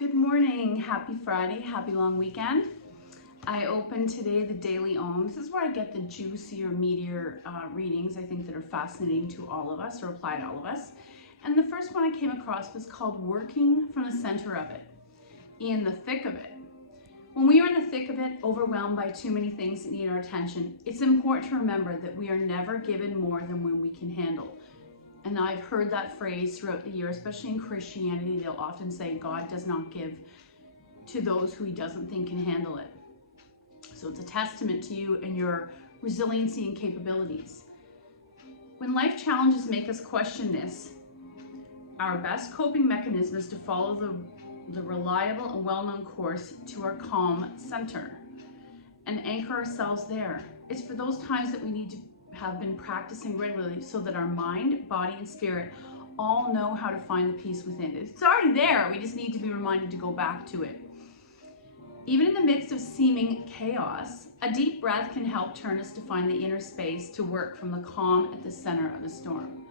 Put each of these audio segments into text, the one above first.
Good morning, happy Friday, happy long weekend. I opened today the Daily Ohm. This is where I get the juicier, meatier readings I think that are fascinating to all of us or apply to all of us. And the first one I came across was called Working from the Center of It, in the thick of it. When we are in the thick of it, overwhelmed by too many things that need our attention, it's important to remember that we are never given more than when we can handle. And I've heard that phrase throughout the year, especially in Christianity. They'll often say God does not give to those who he doesn't think can handle it. So it's a testament to you and your resiliency and capabilities. When life challenges make us question this, our best coping mechanism is to follow the reliable and well-known course to our calm center and anchor ourselves there. It's for those times that we need to have been practicing regularly so that our mind, body, and spirit all know how to find the peace within. It's already there. We just need to be reminded to go back to it. Even in the midst of seeming chaos, a deep breath can help turn us to find the inner space to work from the calm at the center of the storm.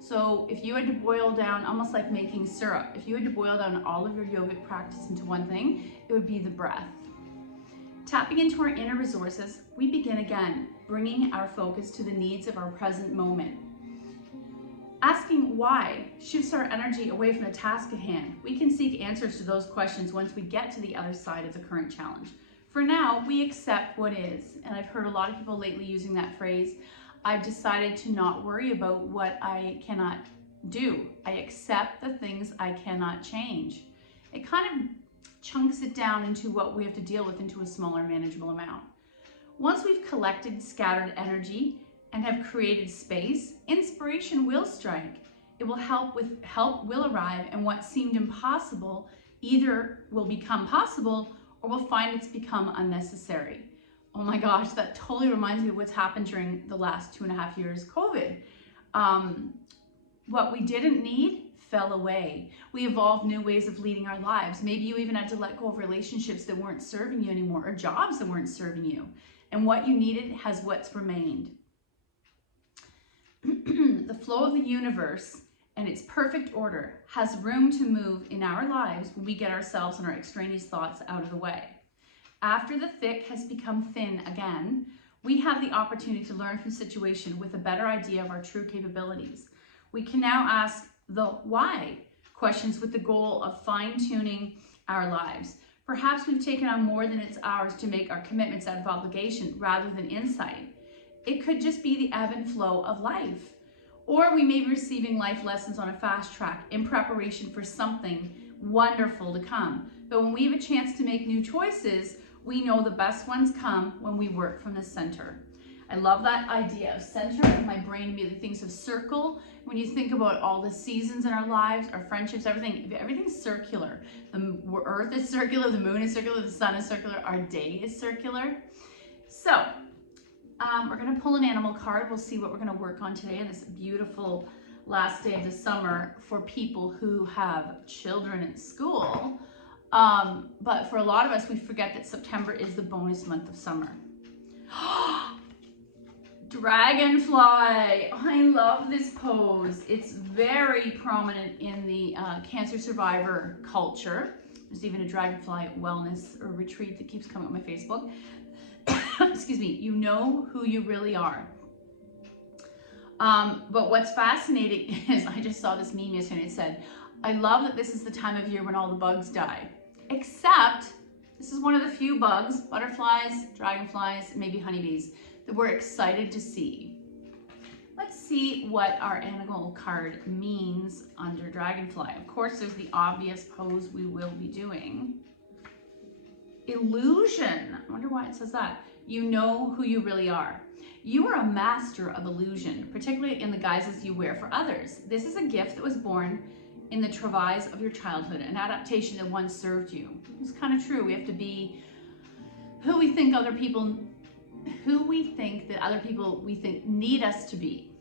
So if you had to boil down, almost like making syrup, if you had to boil down all of your yogic practice into one thing, it would be the breath. Tapping into our inner resources, we begin again, bringing our focus to the needs of our present moment. Asking why shifts our energy away from the task at hand. We can seek answers to those questions once we get to the other side of the current challenge. For now, we accept what is. And I've heard a lot of people lately using that phrase. I've decided to not worry about what I cannot do. I accept the things I cannot change. It kind of chunks it down into what we have to deal with into a smaller, manageable amount. Once we've collected scattered energy and have created space, inspiration will strike. It will help will arrive, and what seemed impossible either will become possible or we'll find it's become unnecessary. Oh my gosh, that totally reminds me of what's happened during the last 2.5 years, COVID. What we didn't need fell away. We evolved new ways of leading our lives. Maybe you even had to let go of relationships that weren't serving you anymore, or jobs that weren't serving you. And what you needed has what's remained. The flow of the universe and its perfect order has room to move in our lives when we get ourselves and our extraneous thoughts out of the way. After the thick has become thin again, we have the opportunity to learn from the situation with a better idea of our true capabilities. We can now ask the why questions with the goal of fine-tuning our lives. Perhaps we've taken on more than it's ours to make our commitments out of obligation rather than insight. It could just be the ebb and flow of life. Or we may be receiving life lessons on a fast track in preparation for something wonderful to come. But when we have a chance to make new choices, we know the best ones come when we work from the center. I love that idea of center. My brain immediately thinks of circle. When you think about all the seasons in our lives, our friendships, everything's circular. The earth is circular, the moon is circular, the sun is circular, our day is circular. So we're gonna pull an animal card. We'll see what we're gonna work on today on this beautiful last day of the summer for people who have children in school. But for a lot of us, we forget that September is the bonus month of summer. Dragonfly. I love this pose. It's very prominent in the cancer survivor culture. There's even a dragonfly wellness or retreat that keeps coming on my Facebook. Excuse me. You know who you really are. But what's fascinating is I just saw this meme yesterday and it said, I love that this is the time of year when all the bugs die. Except this is one of the few bugs, butterflies, dragonflies, maybe honeybees, that we're excited to see. Let's see what our animal card means under Dragonfly. Of course, there's the obvious pose we will be doing. Illusion. I wonder why it says that. You know who you really are. You are a master of illusion, particularly in the guises you wear for others. This is a gift that was born in the travails of your childhood, an adaptation that once served you. It's kind of true. We have to be who we think that other people need us to be.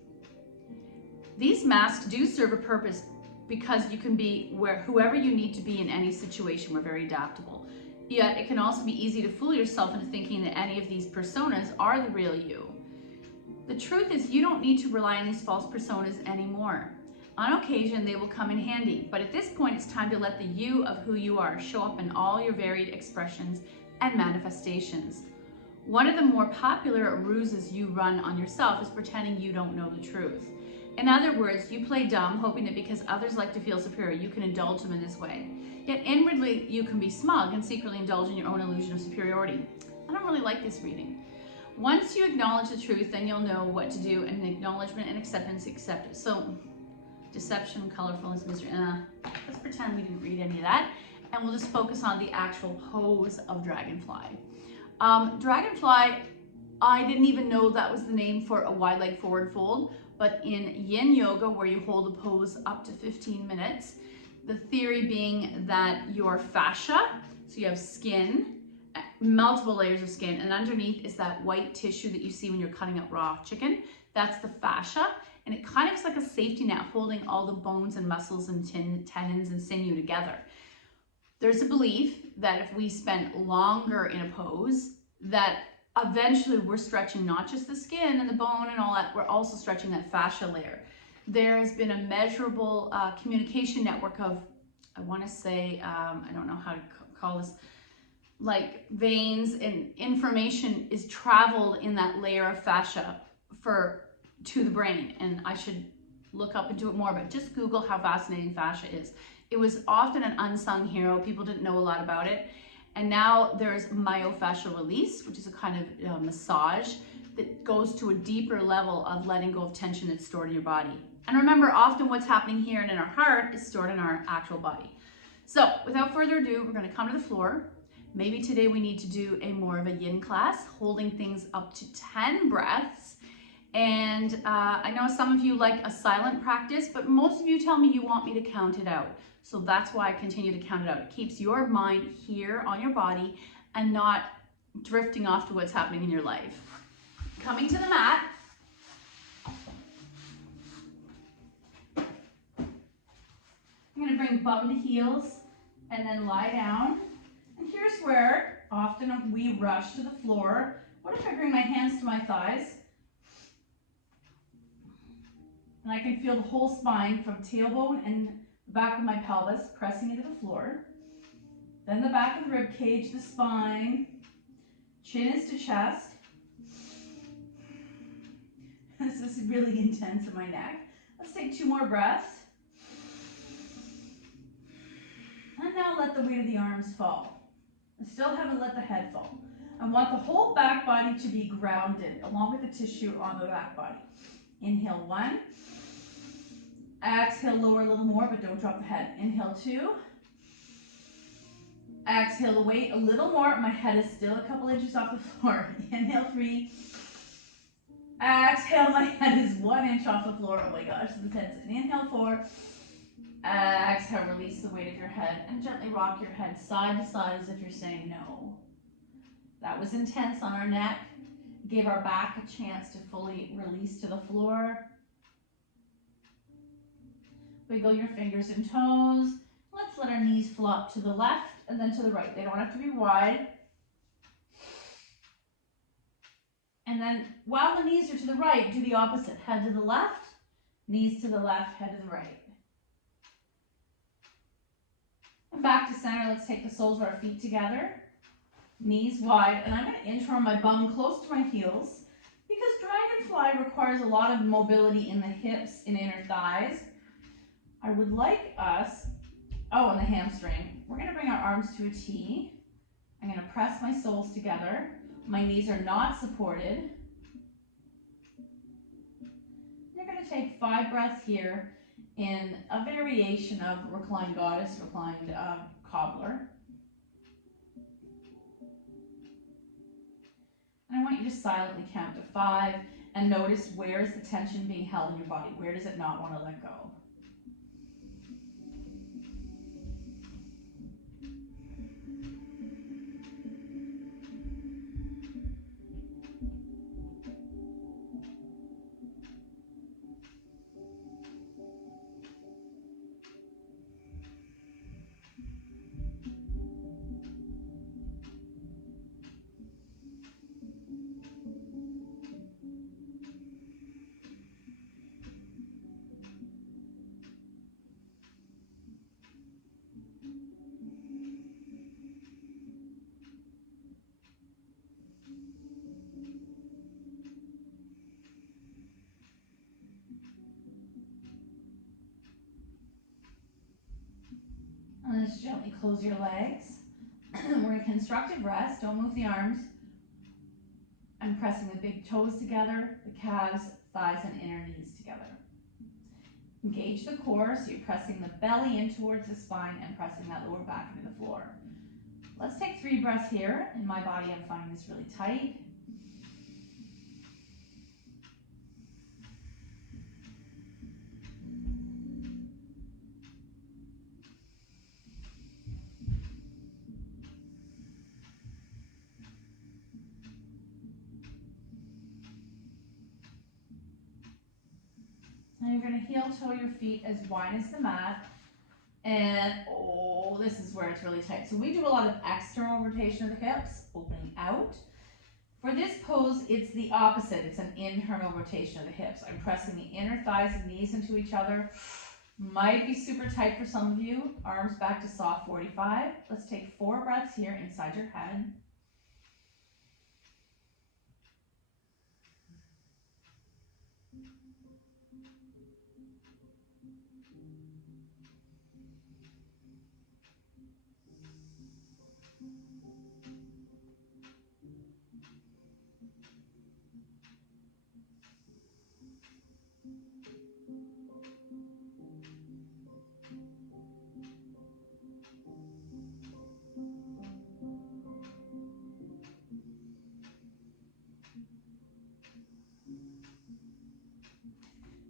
These masks do serve a purpose because you can be whoever you need to be in any situation. We're very adaptable. Yet it can also be easy to fool yourself into thinking that any of these personas are the real you. The truth is you don't need to rely on these false personas anymore. On occasion, they will come in handy, but at this point, it's time to let the you of who you are show up in all your varied expressions and manifestations. One of the more popular ruses you run on yourself is pretending you don't know the truth. In other words, you play dumb, hoping that because others like to feel superior, you can indulge them in this way. Yet inwardly, you can be smug and secretly indulge in your own illusion of superiority. I don't really like this reading. Once you acknowledge the truth, then you'll know what to do, and acknowledgement and acceptance accept it. So, deception, colorfulness, mystery. Let's pretend we didn't read any of that, and we'll just focus on the actual pose of Dragonfly. Dragonfly, I didn't even know that was the name for a wide leg forward fold, but in yin yoga, where you hold a pose up to 15 minutes, the theory being that your fascia, so you have skin, multiple layers of skin, and underneath is that white tissue that you see when you're cutting up raw chicken. That's the fascia, and it kind of is like a safety net holding all the bones and muscles and tendons and sinew together. There's a belief that if we spend longer in a pose, that eventually we're stretching not just the skin and the bone and all that, we're also stretching that fascia layer. There has been a measurable communication network of, I want to say, I don't know how to call this, like veins, and information is traveled in that layer of fascia to the brain. And I should look up into it more, but just Google how fascinating fascia is. It was often an unsung hero. People didn't know a lot about it. And now there's myofascial release, which is a kind of massage that goes to a deeper level of letting go of tension that's stored in your body. And remember, often what's happening here and in our heart is stored in our actual body. So without further ado, we're going to come to the floor. Maybe today we need to do a more of a yin class, holding things up to 10 breaths. And I know some of you like a silent practice, but most of you tell me you want me to count it out. So that's why I continue to count it out. It keeps your mind here on your body and not drifting off to what's happening in your life. Coming to the mat. I'm going to bring bum to heels and then lie down. And here's where often we rush to the floor. What if I bring my hands to my thighs? And I can feel the whole spine from tailbone and the back of my pelvis pressing into the floor. Then the back of the rib cage, the spine, chin is to chest. This is really intense in my neck. Let's take 2 more breaths. And now let the weight of the arms fall. I still haven't let the head fall. I want the whole back body to be grounded along with the tissue on the back body. Inhale 1. Exhale, lower a little more, but don't drop the head. Inhale 2. Exhale the weight a little more. My head is still a couple inches off the floor. Inhale 3. Exhale, my head is 1 inch off the floor. Oh my gosh, this is intense. And inhale 4. Exhale, release the weight of your head and gently rock your head side to side as if you're saying no. That was intense on our neck. Gave our back a chance to fully release to the floor. Wiggle your fingers and toes. Let's let our knees flop to the left and then to the right. They don't have to be wide. And then while the knees are to the right, do the opposite. Head to the left, knees to the left, head to the right. And back to center, let's take the soles of our feet together. Knees wide, and I'm going to inchworm my bum close to my heels because Dragonfly requires a lot of mobility in the hips and inner thighs. I would like us, and the hamstring. We're going to bring our arms to a T. I'm going to press my soles together. My knees are not supported. You're going to take 5 breaths here in a variation of reclined goddess, reclined cobbler. And I want you to silently count to 5 and notice where is the tension being held in your body. Where does it not want to let go? then just gently close your legs. We're in constructive rest. Don't move the arms. I'm pressing the big toes together, the calves, thighs, and inner knees together. Engage the core, so you're pressing the belly in towards the spine and pressing that lower back into the floor. Let's take 3 breaths here. In my body, I'm finding this really tight. Now you're going to heel toe your feet as wide as the mat. And oh, this is where it's really tight. So we do a lot of external rotation of the hips, opening out. For this pose, it's the opposite. It's an internal rotation of the hips. I'm pressing the inner thighs and knees into each other. Might be super tight for some of you. Arms back to soft 45. Let's take 4 breaths here inside your head.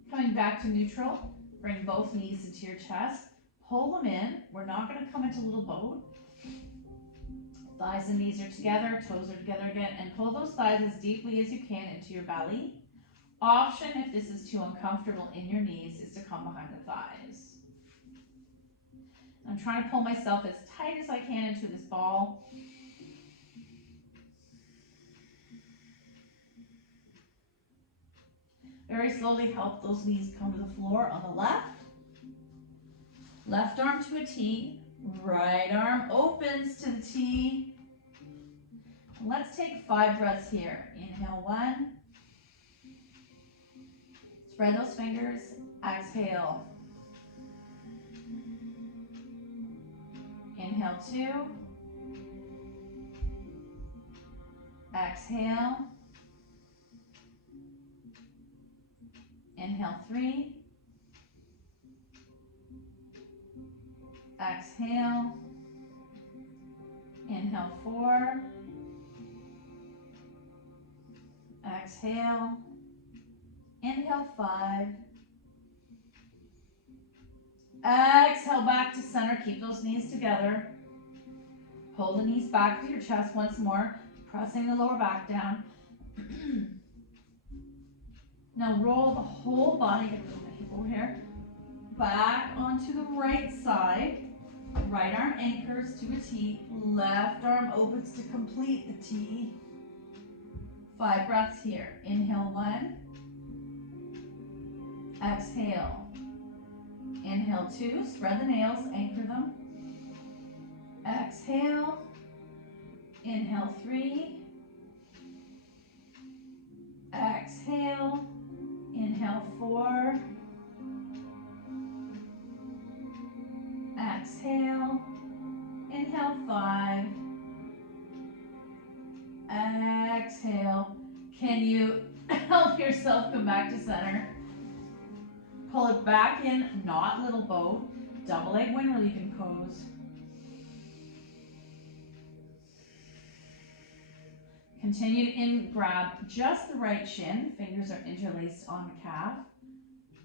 Coming back to neutral, bring both knees into your chest, pull them in. We're not going to come into little boat. Thighs and knees are together, toes are together again, and pull those thighs as deeply as you can into your belly. Option, if this is too uncomfortable in your knees, is to come behind the thighs. I'm trying to pull myself as tight as I can into this ball. Very slowly help those knees come to the floor on the left. Left arm to a T. Right arm opens to the T. Let's take 5 breaths here. Inhale 1. Spread those fingers. Exhale. Inhale 2. Exhale. Inhale 3. Exhale. Inhale 4. Exhale. Inhale 5. Exhale back to center. Keep those knees together. Pull the knees back to your chest once more, pressing the lower back down. Now roll the whole body, get rid of my hip over here, back onto the right side. Right arm anchors to a T. Left arm opens to complete the T. 5 breaths here. Inhale 1. Exhale. Inhale 2. Spread the nails, anchor them. Exhale. Inhale 3. Exhale. Inhale 4. Exhale. Inhale 5. Exhale. Can you help yourself come back to center? Pull it back in, not little boat. Double leg wind relieving pose. Continue to grab just the right shin. Fingers are interlaced on the calf,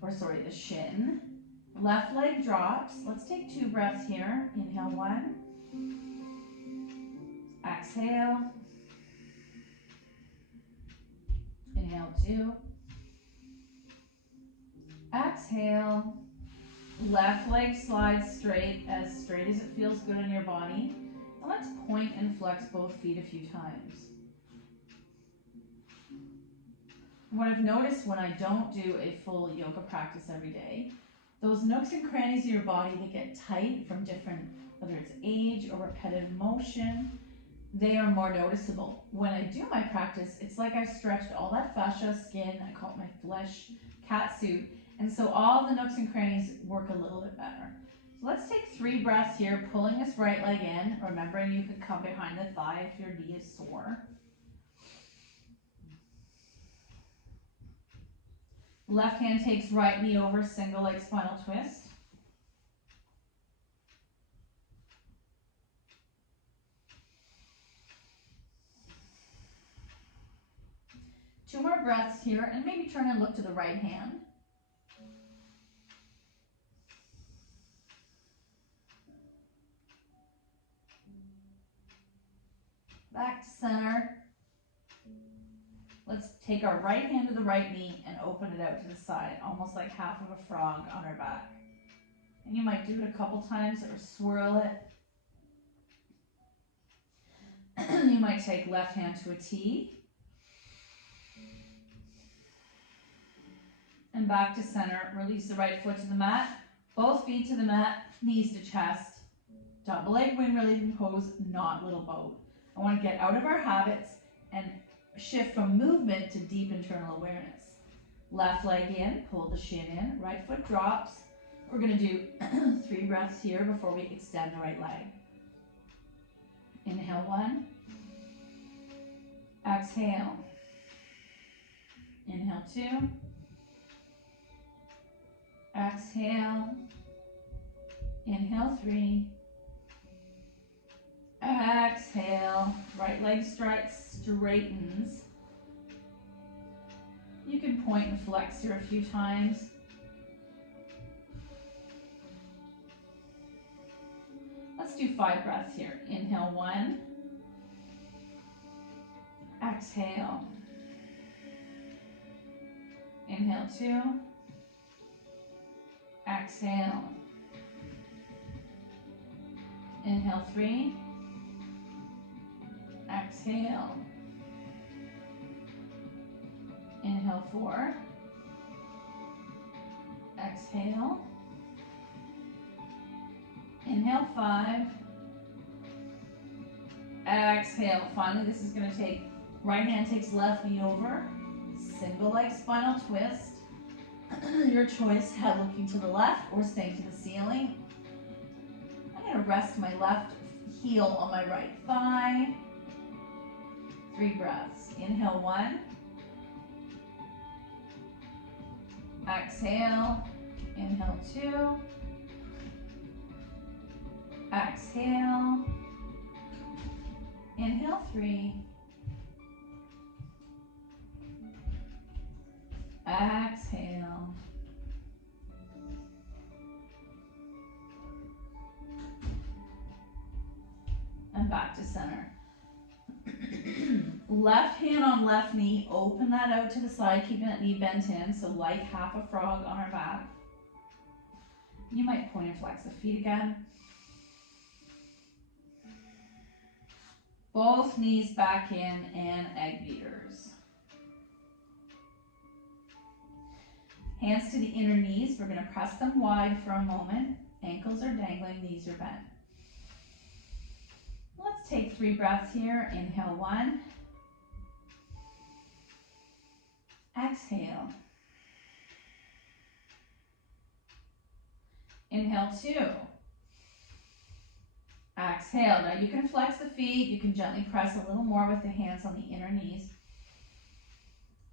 or sorry, the shin. Left leg drops. Let's take 2 breaths here. Inhale 1. Exhale. Inhale 2. Exhale. Left leg slides straight as it feels good on your body. And let's point and flex both feet a few times. What I've noticed when I don't do a full yoga practice every day, those nooks and crannies of your body that get tight from different, whether it's age or repetitive motion, they are more noticeable. When I do my practice, it's like I've stretched all that fascia, skin, I call it my flesh cat suit, and so all the nooks and crannies work a little bit better. So let's take 3 breaths here, pulling this right leg in. Remembering you can come behind the thigh if your knee is sore. Left hand takes right knee over, single leg spinal twist. Two more breaths here, and maybe turn and look to the right hand. Back to center. Let's take our right hand to the right knee and open it out to the side, almost like half of a frog on our back. And you might do it a couple times or swirl it. You might take left hand to a T. And back to center. Release the right foot to the mat. Both feet to the mat, knees to chest. Double leg wind relieving pose, not little boat. I want to get out of our habits and shift from movement to deep internal awareness. Left leg in, pull the shin in, right foot drops. We're going to do 3 breaths here before we extend the right leg. Inhale 1. Exhale. Inhale 2. Exhale. Inhale 3. Exhale. Right leg straightens. You can point and flex here a few times. Let's do 5 breaths here. Inhale 1. Exhale. Inhale 2. Exhale. Inhale 3. Exhale. Inhale 4. Exhale. Inhale 5. Exhale. Finally, this is going to take, right hand takes left knee over. Single leg spinal twist. Your choice, head looking to the left or staying to the ceiling. I'm going to rest my left heel on my right thigh. 3 breaths. Inhale 1. Exhale. Inhale 2. Exhale. Inhale 3. Exhale. And back to center. Left hand on left knee, open that out to the side, keeping that knee bent in, so like half a frog on our back. You might point and flex the feet again. Both knees back in and egg beaters. Hands to the inner knees. We're going to press them wide for a moment. Ankles are dangling, knees are bent. Let's take 3 breaths here. Inhale 1. Exhale. Inhale 2. Exhale. Now you can flex the feet. You can gently press a little more with the hands on the inner knees.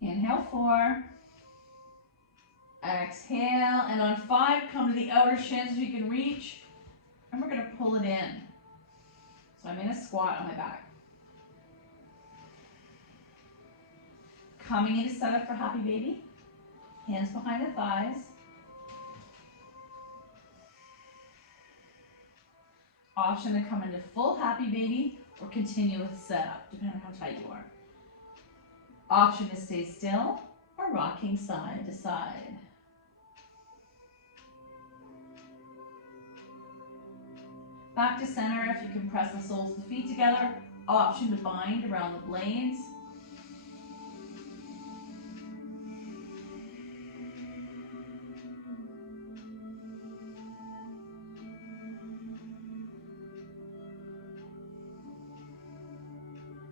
Inhale 4. Exhale. And on 5, come to the outer shins if you can reach. And we're going to pull it in. So I'm in a squat on my back. Coming into setup for happy baby. Hands behind the thighs. Option to come into full happy baby or continue with setup, depending on how tight you are. Option to stay still or rocking side to side. Back to center if you can press the soles of the feet together. Option to bind around the blades.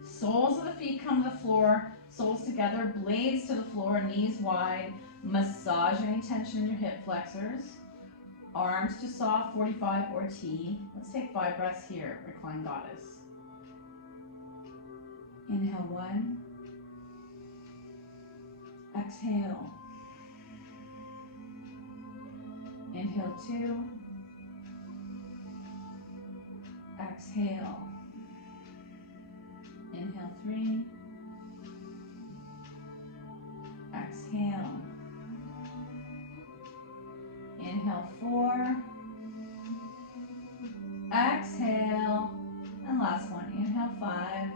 Soles of the feet come to the floor, soles together, blades to the floor, knees wide. Massage any tension in your hip flexors. Arms to soft, 45 or T. Let's take 5 breaths here, recline goddess. Inhale 1. Exhale. Inhale 2. Exhale. Inhale 3. Exhale. Inhale 4. Exhale. And last one. Inhale 5.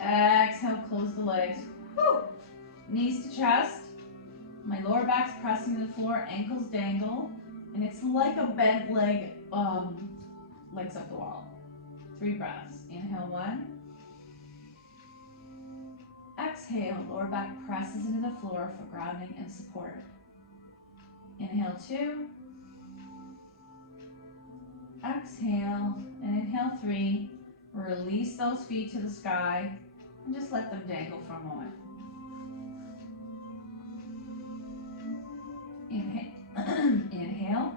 Exhale, close the legs. Whew. Knees to chest. My lower back's pressing to the floor, ankles dangle. And it's like a bent leg, legs up the wall. 3 breaths. Inhale 1. Exhale, lower back presses into the floor for grounding and support. Inhale 2. Exhale, and inhale 3. Release those feet to the sky and just let them dangle for a moment. Inhale.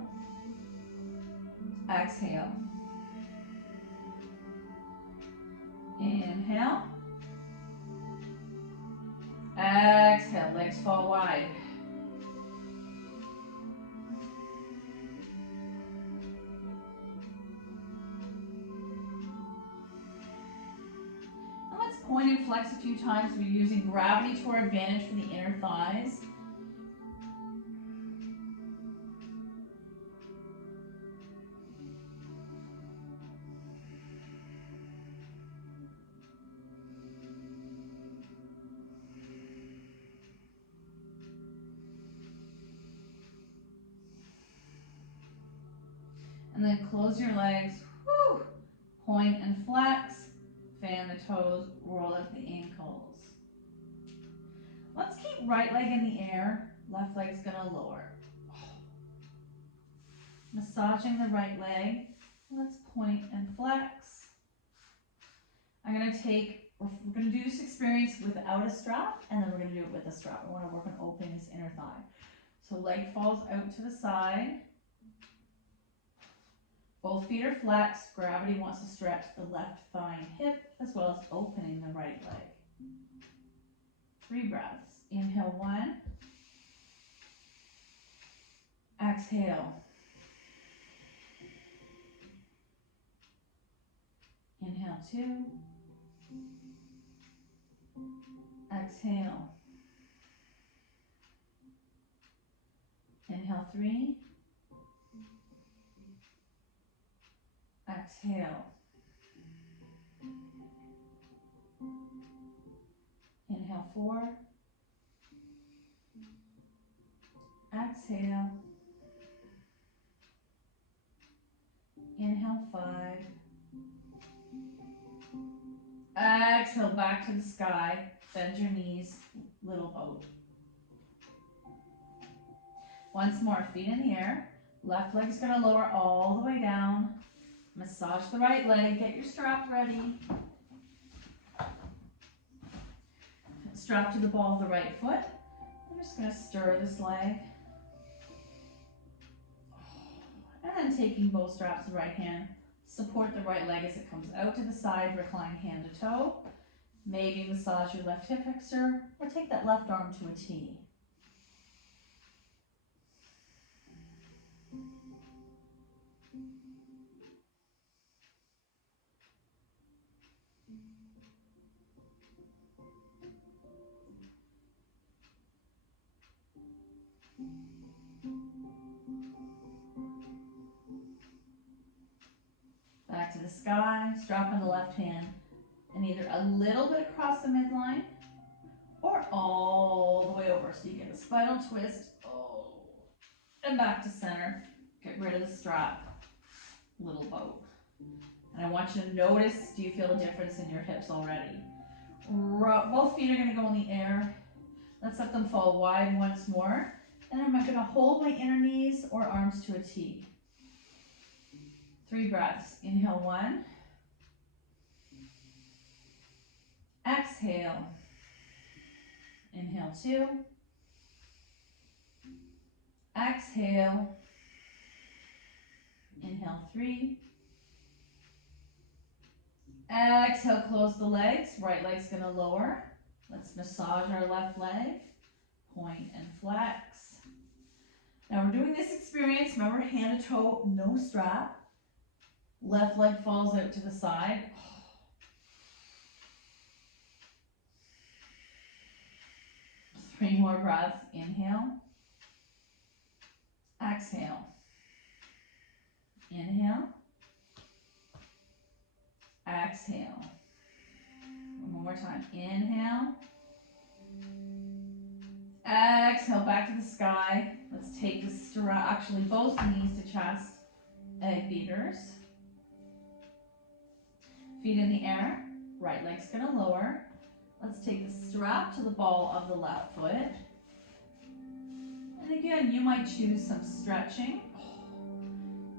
Exhale. Inhale. Exhale, legs fall wide. And let's point and flex a few times. We're using gravity to our advantage for the inner thighs. And then close your legs, whew, point and flex, fan the toes, roll up the ankles. Let's keep right leg in the air, left leg's gonna lower. Massaging the right leg, let's point and flex. I'm gonna we're gonna do this experience without a strap, and then we're gonna do it with a strap. I wanna work on opening this inner thigh. So leg falls out to the side. Both feet are flexed. Gravity wants to stretch the left thigh and hip, as well as opening the right leg. 3 breaths. Inhale 1. Exhale. Inhale 2. Exhale. Inhale 3. Exhale. Inhale 4. Exhale. Inhale 5. Exhale back to the sky. Bend your knees, little boat. Once more, feet in the air. Left leg's gonna lower all the way down. Massage the right leg, get your strap ready. Strap to the ball of the right foot. I'm just gonna stir this leg. And then taking both straps of the right hand, support the right leg as it comes out to the side, recline hand to toe. Maybe massage your left hip flexor, or take that left arm to a T. Back to the sky, strap on the left hand, and either a little bit across the midline, or all the way over. So you get a spinal twist, and back to center. Get rid of the strap, little boat. And I want you to notice, do you feel a difference in your hips already? Both feet are gonna go in the air. Let's let them fall wide once more. And I'm gonna hold my inner knees or arms to a T. 3 breaths. Inhale 1. Exhale. Inhale 2. Exhale. Inhale, 3. Exhale, close the legs. Right leg's gonna lower. Let's massage our left leg. Point and flex. Now we're doing this experience, remember, hand to toe, no strap. Left leg falls out to the side. Three more breaths. Inhale. Exhale. Inhale. Exhale. One more time. Inhale. Exhale, back to the sky. Let's take this strap, actually both knees to chest. Egg beaters. Feet in the air. Right leg's gonna lower. Let's take the strap to the ball of the left foot. And again, you might choose some stretching.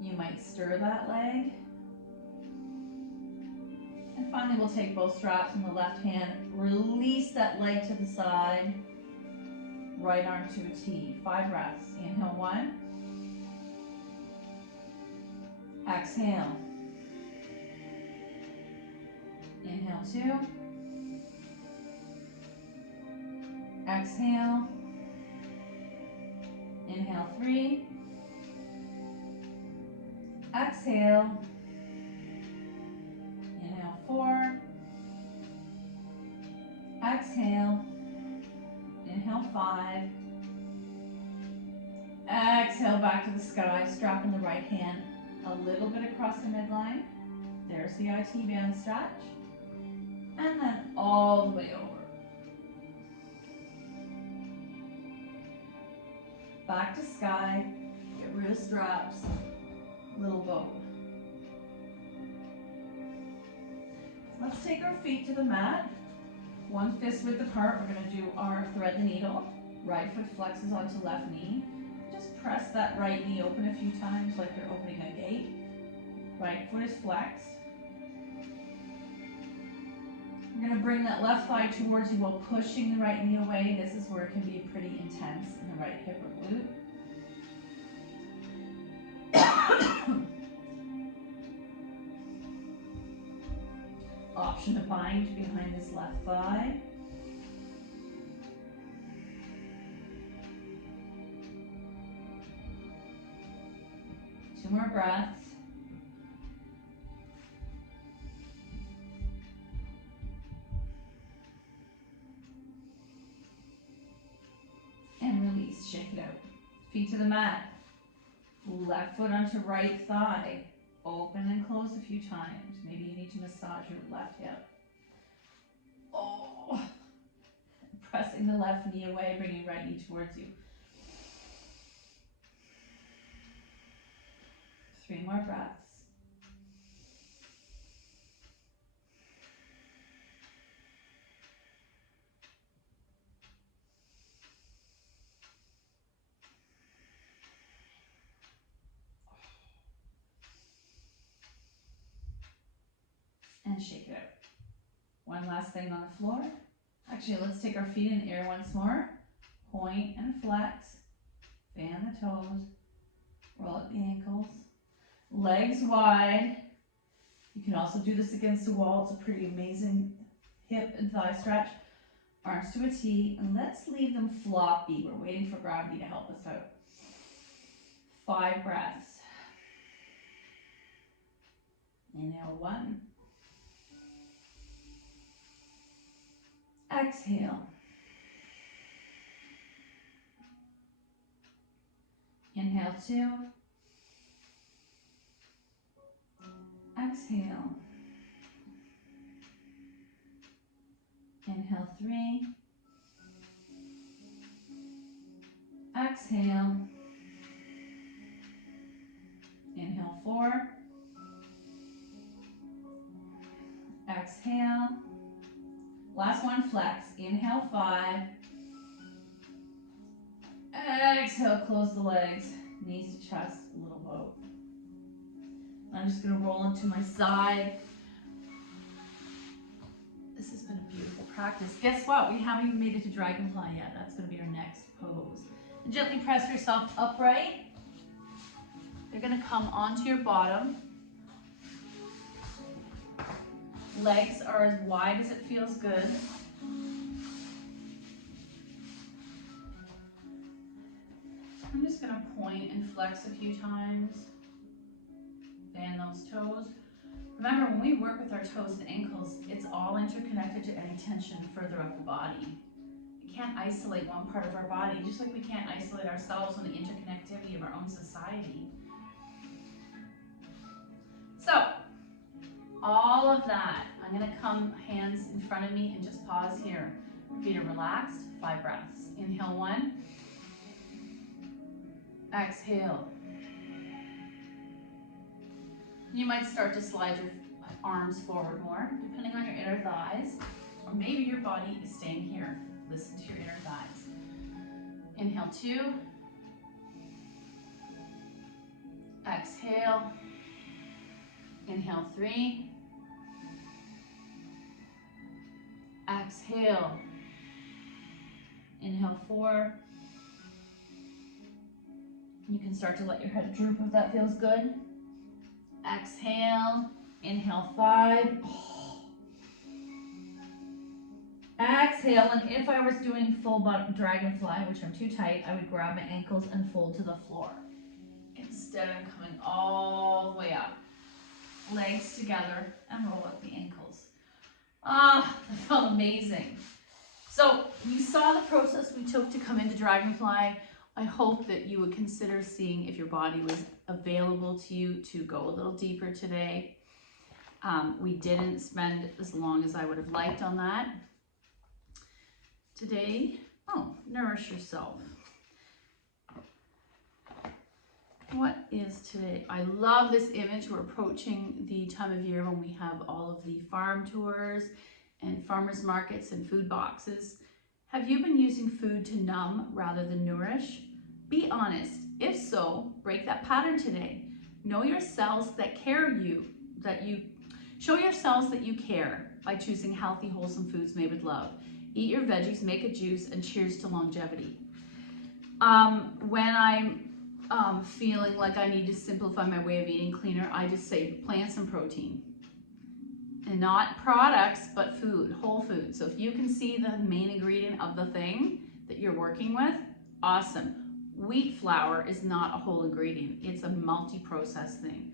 You might stir that leg. And finally, we'll take both straps in the left hand. Release that leg to the side. Right arm to a T. 5 breaths. Inhale, 1. Exhale. Inhale, 2. Exhale. Inhale, 3. Exhale. Inhale, 4. Exhale. Inhale, 5. Exhale, back to the sky. Strap in the right hand a little bit across the midline. There's the IT band stretch. And then all the way over. Back to sky. Get rid of straps. Little boat. Let's take our feet to the mat. One fist width apart. We're going to do our thread the needle. Right foot flexes onto left knee. Just press that right knee open a few times like you're opening a gate. Right foot is flexed. We're going to bring that left thigh towards you while pushing the right knee away. This is where it can be pretty intense in the right hip or glute. Option to bind behind this left thigh. Two more breaths. And release, shake it out. Feet to the mat. Left foot onto right thigh. Open and close a few times. Maybe you need to massage your left hip. Oh, pressing the left knee away, bringing right knee towards you. 3 more breaths. And shake it out. One last thing on the floor. Actually, let's take our feet in the air once more. Point and flex. Fan the toes. Roll up the ankles. Legs wide. You can also do this against a wall. It's a pretty amazing hip and thigh stretch. Arms to a T. And let's leave them floppy. We're waiting for gravity to help us out. 5 breaths. Inhale, 1. Exhale. Inhale, 2. Exhale. Inhale, 3. Exhale. Inhale, 4. Exhale. Last one, flex. Inhale, 5. Exhale, close the legs. Knees to chest, a little boat. I'm just going to roll into my side. This has been a beautiful practice. Guess what? We haven't even made it to Dragonfly yet. That's going to be our next pose. Gently press yourself upright. You're gonna come onto your bottom. Legs are as wide as it feels good. I'm just gonna point and flex a few times. Fan those toes. Remember, when we work with our toes and ankles, it's all interconnected to any tension further up the body. We can't isolate one part of our body, just like we can't isolate ourselves from the interconnectivity of our own society. So, all of that, I'm gonna come hands in front of me and just pause here. Feet are relaxed, 5 breaths. Inhale 1. Exhale. You might start to slide your arms forward more, depending on your inner thighs, or maybe your body is staying here. Listen to your inner thighs. Inhale 2. Exhale. Inhale 3. Exhale. Inhale 4. You can start to let your head droop if that feels good. Exhale. Inhale 5. Exhale, and if I was doing full bottom dragonfly, which I'm too tight, I would grab my ankles and fold to the floor. Instead, I'm coming all the way up. Legs together and roll up the ankles. Ah, that felt amazing. So you saw the process we took to come into Dragonfly. I hope that you would consider seeing if your body was available to you to go a little deeper today. We didn't spend as long as I would have liked on that. Today, nourish yourself. What is today? I love this image. We're approaching the time of year when we have all of the farm tours and farmers markets and food boxes. Have you been using food to numb rather than nourish? Be honest. If so, break that pattern today. Know your cells that show your cells that you care by choosing healthy, wholesome foods made with love. Eat your veggies, make a juice, and cheers to longevity. When I'm feeling like I need to simplify my way of eating cleaner, I just say plants and protein. And not products, but food, whole food. So if you can see the main ingredient of the thing that you're working with, awesome. Wheat flour is not a whole ingredient. It's a multi-processed thing.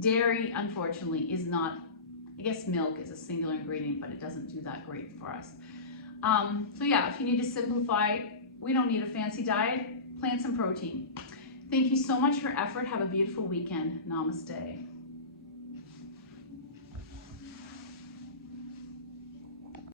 Dairy, unfortunately, is not, I guess milk is a singular ingredient, but it doesn't do that great for us. So yeah, if you need to simplify, we don't need a fancy diet, plants and protein. Thank you so much for your effort. Have a beautiful weekend. Namaste.